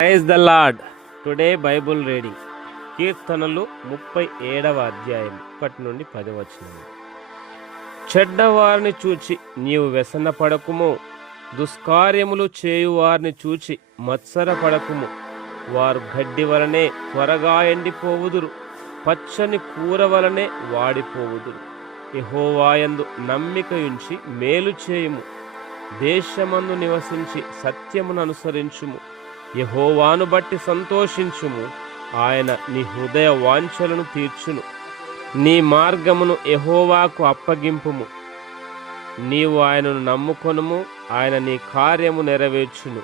Praise the Lord. Today Bible reading కీర్తనలు 37వ అధ్యాయం 1 నుండి 10 వచనములు. చెడ్డవారిని చూచి నీవు వ్యసనపడకుము, దుష్కార్యములు చేయువారిని చూచి మత్సరపడకుము. వారు గడ్డి వలనే త్వరగా ఎండిపోవుదురు, పచ్చని కూర వలనే వాడిపోవుదురు. యెహోవాయందు నమ్మిక ఉంచి మేలు చేయుము, దేశమందు నివసించి సత్యమును అనుసరించుము. యెహోవాను బట్టి సంతోషించుము, ఆయన నీ హృదయ వాంఛలను తీర్చును. నీ మార్గమును యెహోవాకు అప్పగింపుము, నీవు ఆయనను నమ్ముకొనుము, ఆయన నీ కార్యము నెరవేర్చును.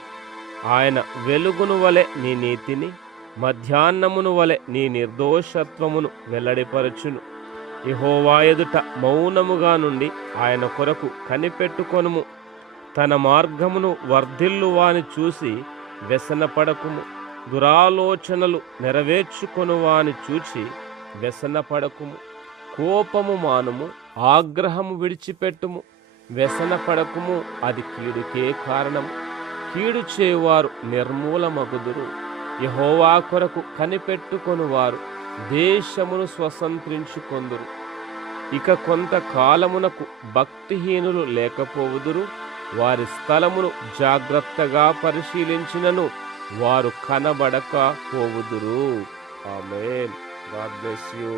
ఆయన వెలుగును వలె నీ నీతిని, మధ్యాహ్నమును వలె నీ నిర్దోషత్వమును వెల్లడిపరచును. యెహోవా ఎదుట మౌనముగా నుండి ఆయన కొరకు కనిపెట్టుకొనుము. తన మార్గమును వర్ధిల్లువాని చూసి వ్యసనపడకుము, దురాలోచనలు నెరవేర్చుకొనువాని చూచి వ్యసనపడకుము. కోపము మానుము, ఆగ్రహము విడిచిపెట్టుము. వ్యసనపడకుము, అది కీడుకే కారణము. కీడు చేయువారు నిర్మూలమగుదురు. యెహోవా కొరకు కనిపెట్టుకొనువారు దేశమును స్వతంత్రించుకొందురు. ఇక కొంతకాలమునకు భక్తిహీనులు లేకపోవుదురు. వారి స్థలమును జాగ్రత్తగా పరిశీలించినను వారు కనబడక పోవుదురు. ఆమేన్. God bless you.